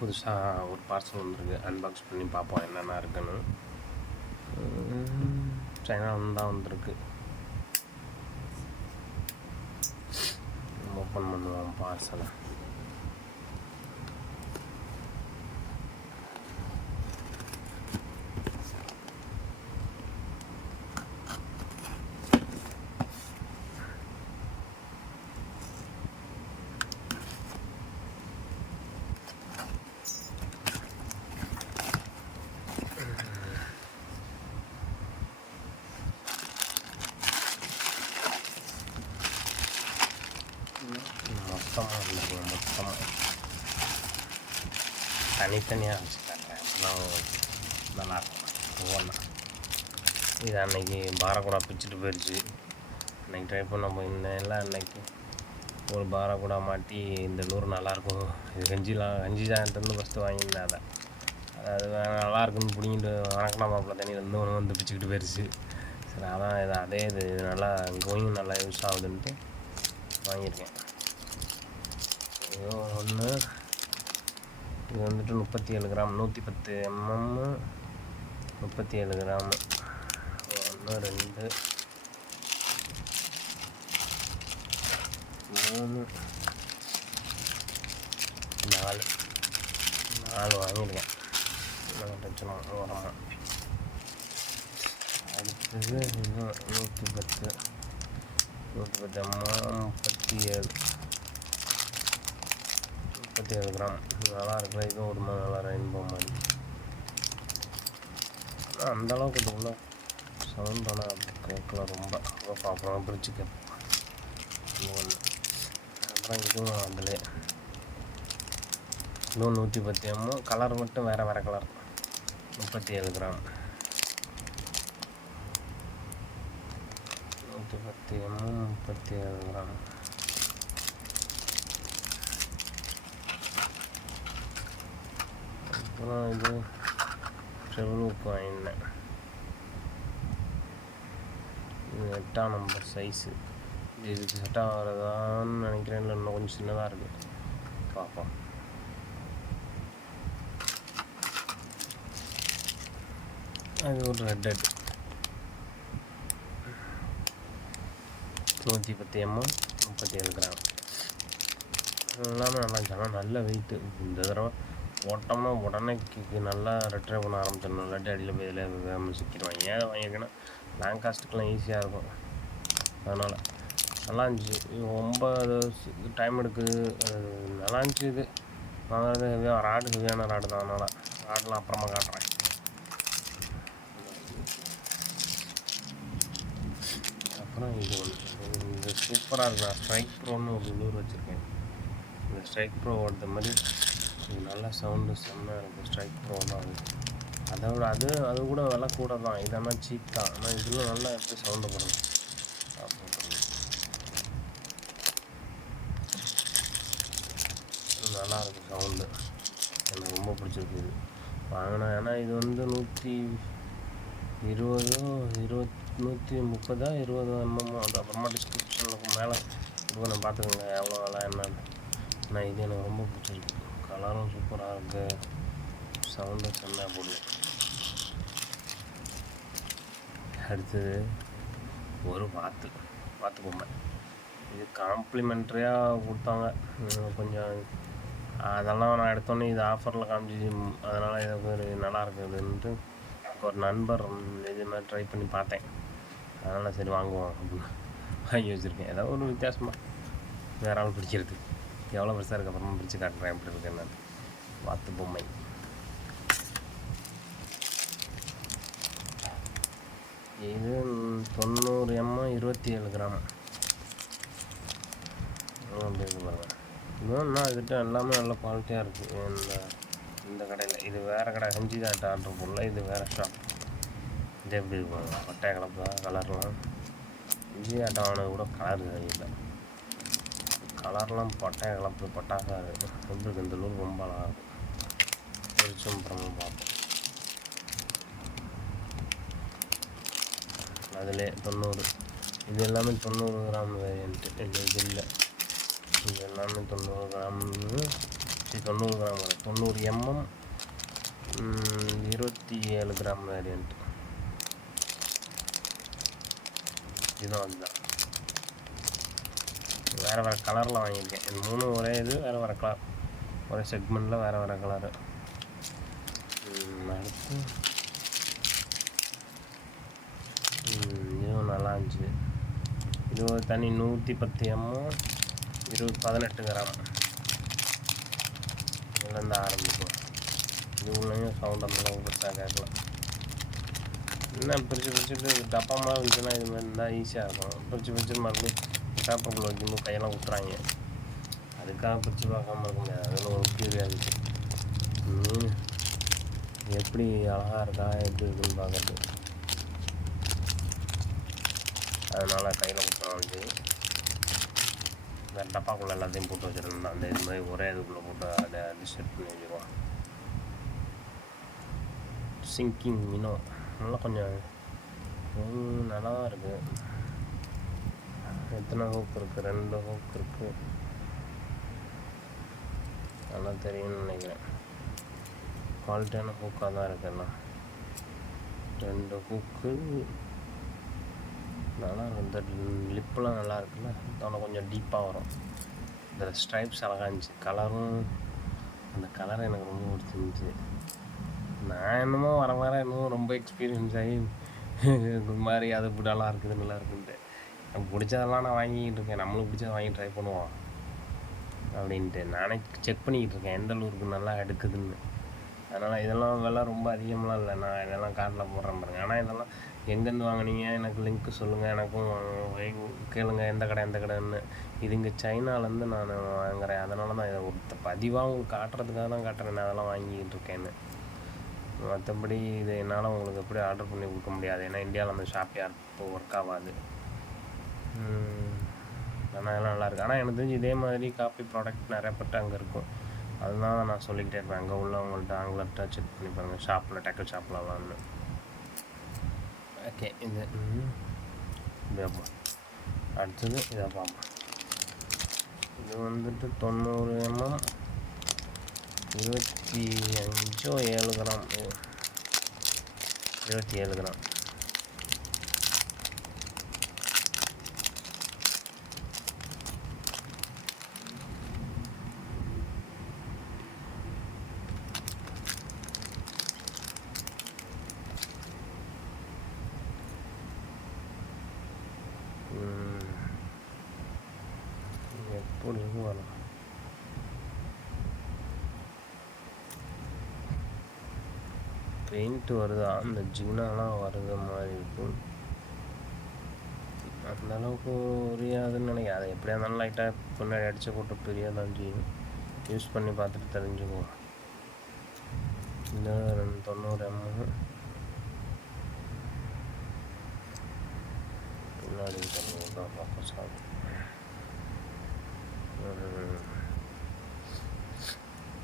புதுசாக ஒரு பார்சல் வந்திருக்கு. அன்பாக்ஸ் பண்ணி பார்ப்போம் என்னென்ன இருக்குன்னு. சைனாவில் தான் வந்திருக்கு. ஓப்பன் பண்ணுவோம் பார்சலை தனித்தனியாக வச்சு காட்டுறேன் நல்லாயிருக்கும் ஒவ்வொன்றா இது அன்னைக்கு பாரக்கூடா பிச்சுட்டு போயிடுச்சு அன்னைக்கு ட்ரை பண்ண போயிருந்தேன்ல அன்னைக்கு ஒரு பாரக்கூடா மாட்டி இந்த லூர் நல்லாயிருக்கும் இது கஞ்சிலாம் கஞ்சி சாயந்தரம்னு ஃபஸ்ட்டு வாங்கியிருந்தேன் அதை அது வேறு நல்லா இருக்குன்னு பிடிங்கிட்டு வணக்கம்னா மாப்பிள்ள தண்ணியில் இருந்து ஒன்று வந்து பிச்சுக்கிட்டு போயிடுச்சு சரி அதான் இது அதே இது இது நல்லா கோயிங் நல்லா யூஸ் ஆகுதுன்ட்டு வாங்கியிருக்கேன் இது ஒன்று இது வந்துட்டு முப்பத்தி ஏழு கிராம் நூற்றி பத்து எம்எம் முப்பத்தி ஏழு கிராம். ஒன்று ரெண்டு மூணு நாலு. நாலு வாங்கியிருக்கேன். நான் ஓரமாக அடுத்தது இது நூற்றி பத்து நூற்றி பத்து எம்எம் முப்பத்தி ஏழு முப்பத்தி ஏழு கிராம். நல்லா இருக்கிற இது ஒரு மாதிரி நல்லா ரெயின்போ மாதிரி. ஆனால் அந்த அளவுக்கு உள்ள சவுண்ட் ஆனால் கேட்கல ரொம்ப. ரொம்ப அப்புறம் பிரிட்ஜு கேட்போம் ஒன்று அப்புறம் இதுவும் அதில் இதுவும் நூற்றி பத்து எம்மு கலர் மட்டும் வேறு வேறு கலர் முப்பத்தி ஏழு கிராம். நூற்றி பத்து எம்மு முப்பத்தி ஏழு கிராம். அப்புறம் இது ட்ரெவலுக்கு காயின் இது எட்டாம் நம்பர் சைஸு இதுக்கு செட் ஆகிறதான்னு நினைக்கிறேன் இல்லை இன்னும் கொஞ்சம் சின்னதாக இருக்குது பார்ப்போம் அது ஒரு ரெட் ரெட் நூற்றி பத்து எம்எம் முப்பத்தி ஏழு கிராம் எல்லாமே நல்லா இருந்துச்சு ஆனால் நல்ல வெயிட்டு இந்த தடவை போட்டோம்னா உடனே கிக்கு நல்லா ரெட்ரை பண்ண ஆரம்பிச்சிடணும். இல்லாட்டி அடியில் போய் இதில் வேகாமல் சிக்கிடுவாங்க ஏன் வாங்கியிருக்கேன்னா லாங் காஸ்ட்டுக்கெலாம் ஈஸியாக இருக்கும். அதனால் நல்லா இருந்துச்சு. ரொம்ப டைம் எடுக்குது. நல்லா இருந்துச்சு இது. வாங்குறது ஹெவியாக ராடு ஹெவியான ராடு தான் அதனால். ராடெலாம் அப்புறமா காட்டுறேன். அப்புறம் இது ஒன்று. சூப்பராக இருக்கு ஸ்ட்ரைக் ப்ரோன்னு ஒரு லூர் வச்சுருக்கேன். இந்த ஸ்ட்ரைக் ப்ரோ ஓடுற மாதிரி நல்லா சவுண்டு செம்மையாக இருக்கும் ஸ்ட்ரைக் ப்ரோலாம் தான் அது அது அது கூட விலை கூட தான் இதெல்லாம் சீப் தான். ஆனால் இதில் நல்லா எப்படி சவுண்டு போடுறது? நல்லாயிருக்கும் சவுண்டு எனக்கு ரொம்ப பிடிச்சிருக்கு இது. வாங்கினேன் ஏன்னா இது வந்து நூற்றி இருபதோ இருபத் நூற்றி முப்பதா இருபது என்னமோ அது அப்புறமா டிஸ்கிரிப்ஷனுக்கு மேலே. இருக்கும் பார்த்துக்கோங்க எவ்வளோ வேலை என்னன்னு. ஆனால் இது எனக்கு ரொம்ப பிடிச்சிருக்கு. அலாரம் சூப்பராக இருக்குது சவுண்டு செம்மையாக போடுது. அடுத்தது ஒரு வாத்து. வாத்து பொம்மை. இது காம்ப்ளிமெண்ட்ரியாக கொடுத்தாங்க. கொஞ்சம் அதெல்லாம் நான் எடுத்தோன்னே இது ஆஃபரில் காமிச்சிச்சு. அதனால் இதை ஒரு நல்லா இருக்குதுன்ட்டு ஒரு நண்பர் இது மாதிரி ட்ரை பண்ணி பார்த்தேன். அதனால் சரி வாங்குவோம் அப்படின்னு வாங்கி வச்சுருக்கேன். ஏதோ ஒரு வித்தியாசமாக வேற ஆள் பிடிக்கிறதுக்கு எவ்வளோ பெருசாக இருக்க? அப்புறமா பிடிச்சி காட்டுறேன். எப்படி இருக்குன்னு வாத்து பொம்மை. இது தொண்ணூறு எம்எம் இருபத்தி ஏழு கிராம் அப்படி இருக்கு இன்னும் இதுவும் எல்லாமே நல்ல குவாலிட்டியாக இருக்குது இந்த இந்த கடையில். இது வேறு கடை. ஹஞ்சி தான் ஆர்டர் போடல இது வேறு ஷாப் இது எப்படி இருக்கும் பட்டை கலப்பு தான் கலர்லாம் ஹஞ்சி ஆனது கூட கலர் சரியில்லை. கலர்லாம் பட்டை கலப்பு பட்டாசாக இருக்குது உங்களுக்கு இந்த லூர் ரொம்ப அழகாக இருக்கும் பிரிச்சும் பார்ப்போம். அதிலே தொண்ணூறு. இது எல்லாமே தொண்ணூறு கிராம் வேரியன்ட்டு இந்த இது இல்லை. இது எல்லாமே தொண்ணூறு கிராம். சரி தொண்ணூறு கிராம் வரும். தொண்ணூறு எம்எம் இருபத்தி ஏழு கிராம் வேரியன்ட்டு இதுதான் அதுதான். வேறு வேறு கலரில் வாங்கியிருக்கேன். மூணு ஒரே இது வேறு வேறு கலர் ஒரே செக்மெண்ட்டில் வேறு வேறு கலரு அடுத்து. இதுவும் நல்லா இருந்துச்சு. இது ஒரு தனி நூற்றி பத்து எம்மும் இருபது பதினெட்டு கிராம். இதுலேருந்து ஆரம்பிக்கும் இது உள்ளேயும் சவுண்ட் அந்த அளவுக்கு பெருசாக கேட்கலாம் என்ன பிரித்து பிரிச்சுட்டு டப்பா மாதிரி இருந்துச்சுன்னா இது மாதிரி இருந்தால் ஈஸியாக இருக்கும். பிரித்து பிரிச்சு மறுபடியும் பேப்பருக்குள்ள வைக்கும்போது கையெல்லாம் விட்டுறாங்க அதுக்காக பிரித்து பார்க்காம இருக்க முடியாது அதில் ஒரு கியூரியாசிட்டி மீன் எப்படி அழகாக இருக்கா எப்படி இருக்குன்னு பார்க்கறது அதனால் கையில் கொடுத்துருவோம் வந்து இந்த டப்பாக்குள்ளே எல்லாத்தையும் போட்டு வச்சிருந்தோம் அந்த இது மாதிரி ஒரே இதுக்குள்ளே போட்டு அதை டிஸ்டர்ப் பண்ணி வச்சுருவோம் சிங்கிங் மினோ நல்லா கொஞ்சம் ம், நல்லா தான் இருக்குது எத்தனை ஹூக் இருக்குது ரெண்டு ஹூக் இருக்குது நல்லா தெரியும்னு நினைக்கிறேன். குவாலிட்டியான ஹூக்காக தான் இருக்குண்ணா ரெண்டு ஹூக்கு நல்லா இந்த லிப்பெலாம் நல்லா இருக்குல்ல? அதோட கொஞ்சம் டீப்பாக வரும். இந்த ஸ்ட்ரைப்ஸ் அழகா இருந்துச்சு. கலரும் அந்த கலர் எனக்கு ரொம்ப பிடிச்சிருந்துச்சு. நான் என்னமோ வர வர என்னமோ ரொம்ப எக்ஸ்பீரியன்ஸ் ஆகி இது மாதிரி அது நல்லா இருக்குது நல்லா இருக்குன்ட்டு. பிடிச்சதெல்லாம் நான் வாங்கிக்கிட்டு இருக்கேன். நம்மளுக்கு பிடிச்சத வாங்கி ட்ரை பண்ணுவோம். அப்படின்ட்டு நானே செக் பண்ணிக்கிட்டு இருக்கேன். எந்த லூருக்கு நல்லா எடுக்குதுன்னு. அதனால் இதெல்லாம் விலை ரொம்ப அதிகம்லாம் இல்லை. நான் இதெல்லாம் கார்டில் போடுறேன் பாருங்க. ஆனால் இதெல்லாம் எங்கேருந்து வாங்குனீங்க? எனக்கு லிங்க்கு சொல்லுங்கள் எனக்கும் கேளுங்க. எந்த கடை எந்த கடைன்னு. இது இங்கே சைனாலேருந்து நான் வாங்குறேன். அதனால தான் இதை ஒருத்த பதிவாக உங்களுக்கு காட்டுறதுக்காக தான் காட்டுறேன். நான் அதெல்லாம் வாங்கிக்கிட்டு இருக்கேன்னு. மற்றபடி இது என்னால் உங்களுக்கு எப்படி ஆர்டர் பண்ணி கொடுக்க முடியாது. ஏன்னா இந்தியாவில் அந்த ஷாப் யார் இப்போ ஒர்க் ஆகாது. ஆனால் இதெல்லாம் நல்லாயிருக்கு ஆனால் எனக்கு தெரிஞ்சு இதே மாதிரி காப்பி ப்ராடக்ட் நிறைய பட்டு அங்கே இருக்கும். அதுதான் நான் சொல்லிக்கிட்டே இருப்பேன். அங்கே உள்ளவங்கள்ட்ட அவங்கள்ட்ட செக் பண்ணி பாருங்கள் ஷாப்பில் டேக்கல் ஷாப்லலாம்னு ஓகே இது ம், இது. பார்ப்போம் அடுத்தது இதை பார்ப்போம். இது வந்துட்டு தொண்ணூறு எம்எம் இருபத்தி அஞ்சோ ஏழு கிராம். இருபத்தி ஏழு கிராம் ம். எப்படி இருக்கு வரும் பெயிண்ட் வருதா? அந்த ஜீனாலாம் வருது மாதிரி இருக்கும். அந்த அளவுக்கு புரியாதுன்னு நினைக்கிறேன். அதை எப்படியா இருந்தாலும் லைட்டாக பின்னாடி அடித்து போட்டு பிரியாதான் செய்யும். யூஸ் பண்ணி பார்த்துட்டு தெரிஞ்சுக்குவோம். இந்த ரெண்டு தொண்ணூறு எம்எம் பின்னாடி தொண்ணூறு தான் ஃபோக்கஸ் ஆகும்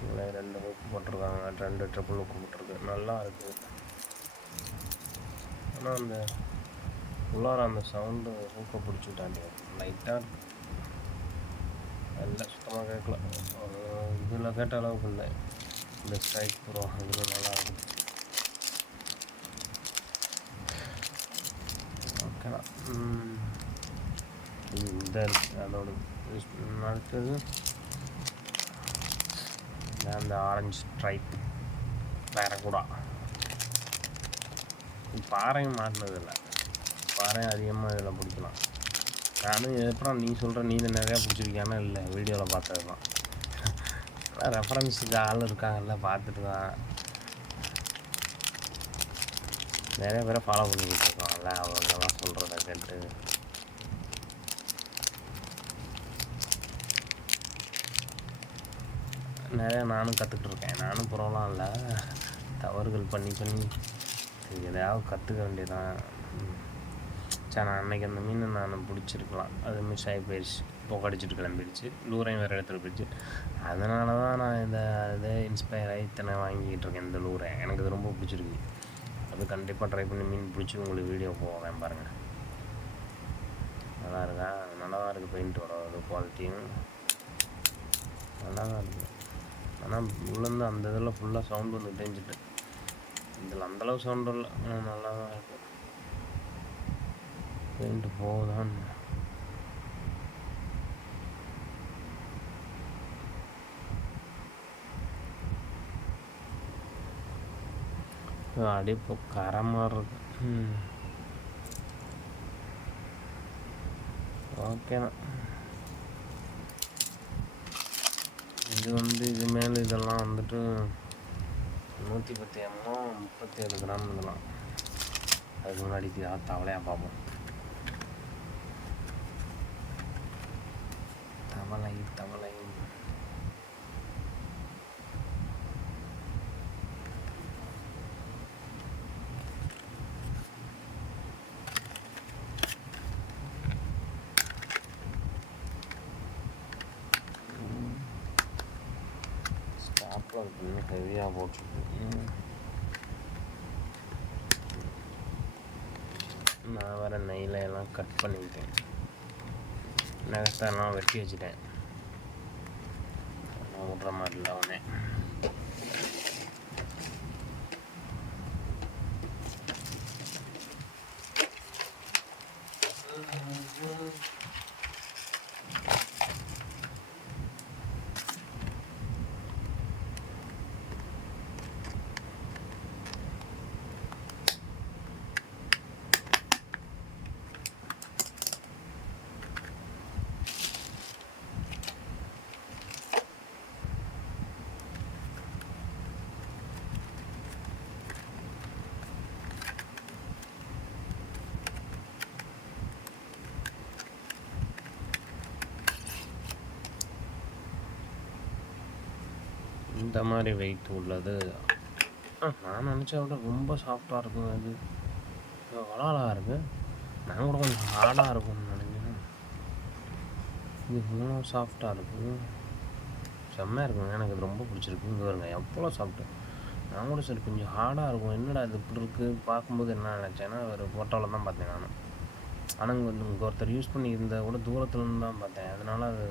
ம். ரெண்டு ஹூக் போட்டிருக்காங்க. ரெண்டு ட்ரிபிள் ஹூக் போட்டிருக்கு. நல்லா இருக்குது ஆனால் அந்த உள்ளார அந்த சவுண்டு ஹூக்கை பிடிச்சிட்டாண்டி லைட்டாக இருக்கு நல்லா சுத்தமாக கேட்கல இதில் கேட்ட அளவுக்கு இல்லை. இந்த ஸ்ட்ரைக் ப்ரோ இதில் நல்லா இருக்குது ஓகேண்ணா இந்த அதோட யூஸ் அடுத்தது அந்த ஆரஞ்சு ஸ்ட்ரைப் பேரக்கூடா பாறையும் மாட்டினதில்லை. பாறையும் அதிகமாக இதில் பிடிக்கலாம். நானும் எப்பறம் நீ சொல்கிற நீ தான் நிறையா பிடிச்சிருக்கியானா இல்லை வீடியோவில் பார்த்தது தான் ரெஃபரன்ஸுக்கு ஆள் இருக்காங்கல்ல பார்த்துட்டு தான். நிறைய பேரை ஃபாலோ பண்ணிக்கிட்டு இருக்காங்கல்ல அவங்கெல்லாம் சொல்கிறத கேட்டு. நிறையா நானும் கற்றுக்கிட்டு இருக்கேன் நானும் புறம்லாம் இல்லை. தவறுகள் பண்ணி பண்ணி எதையாவது கற்றுக்க வேண்டியதான் சரி நான் அன்னைக்கு அந்த மீனை நான் பிடிச்சிருக்கலாம். அது மிஸ் ஆகி போயிடுச்சு. புகடிச்சிட்டு கிளம்பிடுச்சு. லூரையும் வேறு இடத்துல போயிடுச்சு அதனால தான் நான் இந்த இதை இன்ஸ்பயர் ஆகி இத்தனை வாங்கிக்கிட்டு இருக்கேன் இந்த லூரை. எனக்கு இது ரொம்ப பிடிச்சிருக்கு. அது கண்டிப்பாக ட்ரை பண்ணி மீன் பிடிச்சி உங்களுக்கு வீடியோ போவேன் பாருங்கள் நல்லா இருக்கா? நல்லா தான் இருக்குது பெயிண்ட் வர அது குவாலிட்டியும் நல்லா தான் இருக்குது ஆனால் உள்ளேருந்து அந்த இதில் ஃபுல்லாக சவுண்டு வந்து தெரிஞ்சுட்டு இதில் அந்தளவு சவுண்டு இல்லை. ஆனால் நல்லா தான் இருக்கும் பெயிண்ட் போகுதான்னு அப்படியே இப்போ கரை மாதிரி இருக்கு. ஓகேண்ணா இது வந்து இது மேலே இதெல்லாம் வந்துட்டு நூற்றி பத்து எம்மோ முப்பத்தி ஏழு கிராம் இதெல்லாம். அதுக்கு முன்னாடி இது தவளையாக பார்ப்போம். தவளை தவளை. ஸ்டாப்பில் இன்னும் ஹெவியாக போட்டிருக்கு நான் வேறு நெய்ல எல்லாம் கட் பண்ணிக்கிட்டேன் நகத்தெல்லாம் வெட்டி வச்சுட்டேன் நான் விட்ற மாதிரி இல்லை அவனே இந்த மாதிரி வெயிட் உள்ளது. நான் நினச்சத விட ரொம்ப சாஃப்டாக இருக்கும் அது. வளாலாக இருக்குது நான் கூட கொஞ்சம் ஹார்டாக இருக்கும்னு நினைக்கிறேன். இது இவ்வளோ சாஃப்டாக இருக்கும் செம்மையாக இருக்குங்க எனக்கு இது ரொம்ப பிடிச்சிருக்கு. இங்கே வருங்க எவ்வளோ சாஃப்ட்டு நான் கூட சரி கொஞ்சம் ஹார்டாக இருக்கும். என்னடா இது இப்படி இருக்குது பார்க்கும்போது என்ன நினச்சேன்னா ஒரு ஃபோட்டோவில் தான் பார்த்தேன் நான். ஆனால் இங்கே இங்கே ஒருத்தர் யூஸ் பண்ணி இருந்த கூட தூரத்துலேருந்து தான் பார்த்தேன். அதனால் அது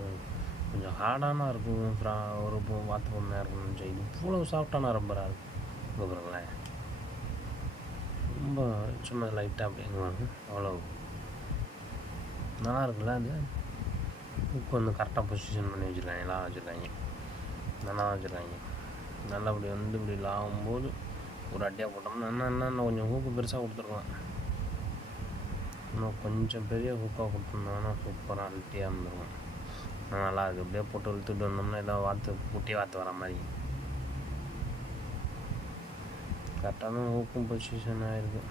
கொஞ்சம் ஹார்டான இருக்கும். ஃப்ரா ஒரு பூ வாத்து பொம்மையாக இருக்கும்னு நினச்சேன் இது. இவ்வளோ சாஃப்டான ரப்பராக இருக்கும் பாருங்களேன். ரொம்ப சும்மா லைட்டாக அப்படிங்குவாங்க அவ்வளோ நல்லா இருக்குல்ல அது? ஹுக் வந்து கரெக்டாக பொசிஷன் பண்ணி வச்சுருக்காங்க. எல்லாம் வச்சுருக்காங்க. நல்லா வச்சுருக்காங்க. நல்லபடி வந்து இப்படி லாகும்போது ஒரு அட்டியாக போட்டோம்னா என்ன என்ன இன்னும் கொஞ்சம் ஹூக்கு பெருசாக கொடுத்துருக்கலாம். இன்னும் கொஞ்சம் பெரிய ஹூக்காக கொடுத்துருந்தோம்னா சூப்பராக அல்ட்டியாக இருந்துருக்கும். நல்லா இருக்குது அப்படியே போட்டு இழுத்துட்டு வந்தோம்னா ஏதோ வாத்து குட்டி வாத்து வர மாதிரி. கரெக்டான ஊக்கும் பொசிஷன் ஆகிருக்கு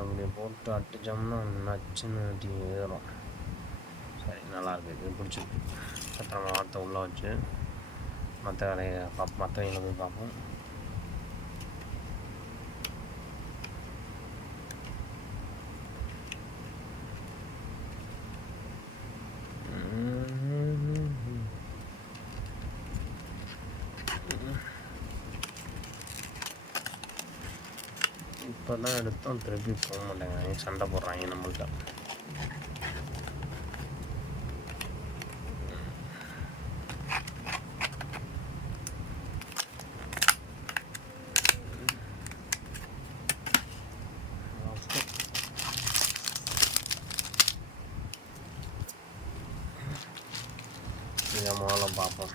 அப்படி போட்டு அட்டிச்சோம்னா நச்சுன்னு அட்டி ஏறும். சரி நல்லாயிருக்கு இது பிடிச்சிருக்கு. பத்திரமா வார்த்தை உள்ளே வச்சு மற்ற வேலையை பார்ப்போம் மற்றவங்களை போய் பார்ப்போம். இப்போ தான் எடுத்தோம் திருப்பி போக மாட்டேங்கிறாங்க சண்டை போடுறாங்க நம்மள்ட்ட. ஓகே பார்ப்போம்.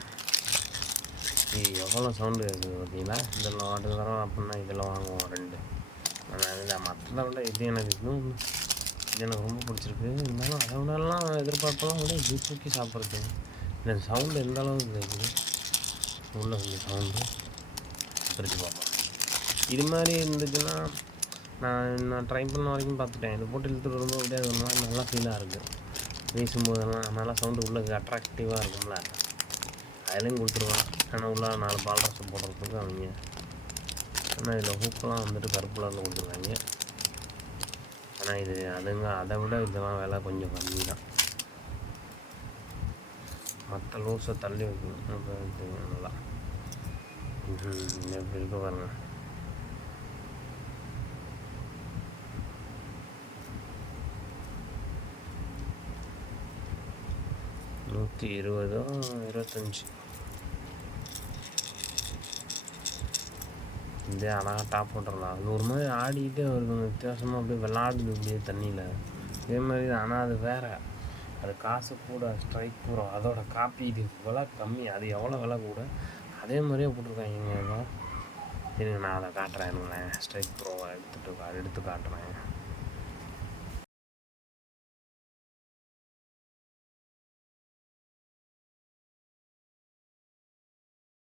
எவ்வளோ சவுண்டு இருக்குது பார்த்தீங்களா? இதில் நாட்டு தரோம் அப்படின்னா இதில் வாங்குவோம் ரெண்டு. ஆனால் இதில் மற்றதை விட இது எனக்கு இன்னும் இது எனக்கு ரொம்ப பிடிச்சிருக்கு. இருந்தாலும் அதை விடலாம் எதிர்பார்ப்பெல்லாம் விட இது தூக்கி சாப்பிட்றது. இந்த சவுண்டு எந்த அளவுக்கு இருக்குது உள்ள கொஞ்சம் சவுண்டு பிரித்து பார்ப்போம். இது மாதிரி இருந்துச்சுன்னா நான் நான் ட்ரை பண்ண வரைக்கும் பார்த்துட்டேன். இது போட்டு இழுத்துட்டு வரும்போது அப்படியே அது ஒரு மாதிரி நல்லா ஃபீலாக இருக்குது வீசும்போதெல்லாம் நல்லா சவுண்டு உள்ள அட்ராக்டிவாக இருக்கும்ல. அதுலேயும் கொடுத்துருவான். ஆனால் உள்ள நாலு பால் ரசம் போடுறதுக்கு அவங்க ஆனால் இதில் ஹூக்கெல்லாம் வந்துட்டு கருப்பு கலரில் கொடுத்துருக்காங்க. ஆனால் இது அதுங்க அதை விட இதெல்லாம் விலை கொஞ்சம் கம்மி தான். மற்ற லூஸை தள்ளி வைக்கணும். அப்போ நல்லா. எப்படி இருக்க பாருங்க. நூற்றி இருபதோ இருபத்தஞ்சி. இதே அழகாக டாப் போட்டுடலாம் அது ஒரு மாதிரி ஆடிக்கிட்டே வருது. வித்தியாசமாக அப்படியே விளாடுது அப்படியே தண்ணியில். இதே மாதிரி ஆனால் அது வேறு. அது காசு கூட ஸ்ட்ரைக் ப்ரோ அதோட காப்பி இது விலை கம்மி. அது எவ்வளோ விலை கூட. அதே மாதிரியே போட்டிருக்காங்க. ஏதோ இருங்க நான் அதை காட்டுறேன். ஸ்ட்ரைக் ப்ரோவை எடுத்துகிட்டு எடுத்து காட்டுறேன்.